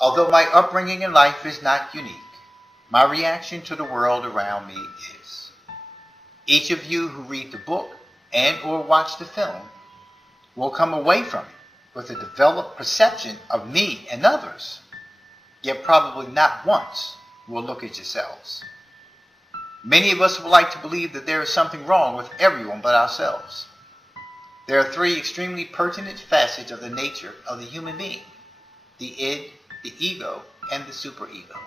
Although my upbringing in life is not unique, my reaction to the world around me is. Each of you who read the book and or watch the film will come away from it with a developed perception of me and others, yet probably not once will look at yourselves. Many of us would like to believe that there is something wrong with everyone but ourselves. There are three extremely pertinent facets of the nature of the human being: the id, the ego, and the superego.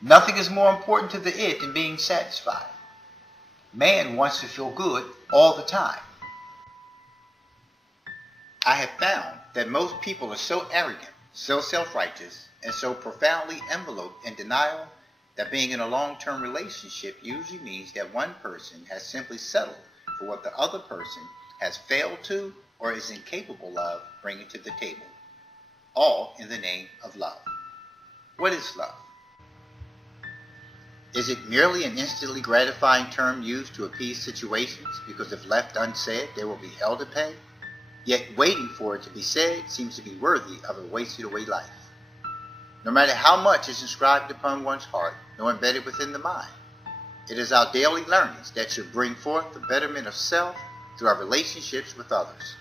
Nothing is more important to the id than being satisfied. Man wants to feel good all the time. I have found that most people are so arrogant, so self-righteous, and so profoundly enveloped in denial that being in a long-term relationship usually means that one person has simply settled for what the other person has failed to or is incapable of bringing to the table, all in the name of love. What is love? Is it merely an instantly gratifying term used to appease situations because if left unsaid they will be hell to pay? Yet waiting for it to be said seems to be worthy of a wasted away life. No matter how much is inscribed upon one's heart nor embedded within the mind, it is our daily learnings that should bring forth the betterment of self through our relationships with others.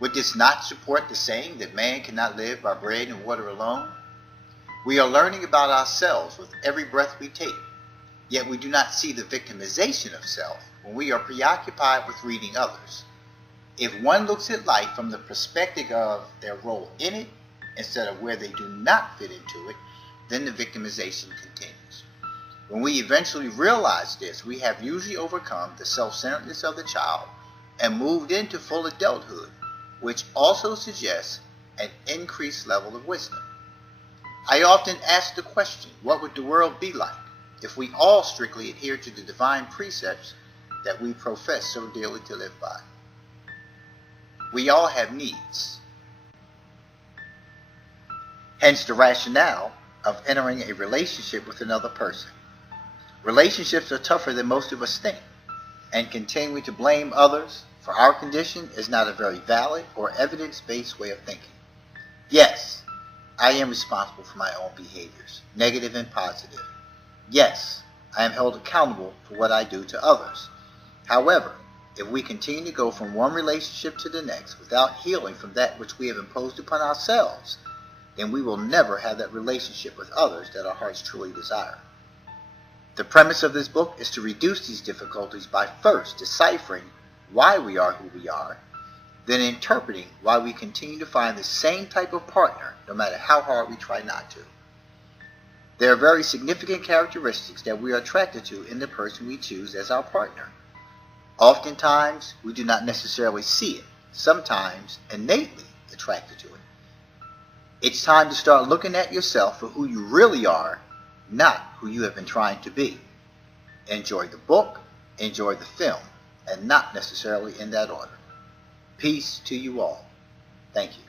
Would this not support the saying that man cannot live by bread and water alone? We are learning about ourselves with every breath we take, yet we do not see the victimization of self when we are preoccupied with reading others. If one looks at life from the perspective of their role in it instead of where they do not fit into it, then the victimization continues. When we eventually realize this, we have usually overcome the self-centeredness of the child and moved into full adulthood, which also suggests an increased level of wisdom. I often ask the question, what would the world be like if we all strictly adhere to the divine precepts that we profess so dearly to live by? We all have needs. Hence the rationale of entering a relationship with another person. Relationships are tougher than most of us think, and continuing to blame others for our condition is not a very valid or evidence-based way of thinking. Yes, I am responsible for my own behaviors, negative and positive. Yes, I am held accountable for what I do to others. However, if we continue to go from one relationship to the next without healing from that which we have imposed upon ourselves, then we will never have that relationship with others that our hearts truly desire. The premise of this book is to reduce these difficulties by first deciphering why we are who we are, then interpreting why we continue to find the same type of partner no matter how hard we try not to. There are very significant characteristics that we are attracted to in the person we choose as our partner. Oftentimes, we do not necessarily see it, sometimes innately attracted to it. It's time to start looking at yourself for who you really are, not who you have been trying to be. Enjoy the book, enjoy the film, and not necessarily in that order. Peace to you all. Thank you.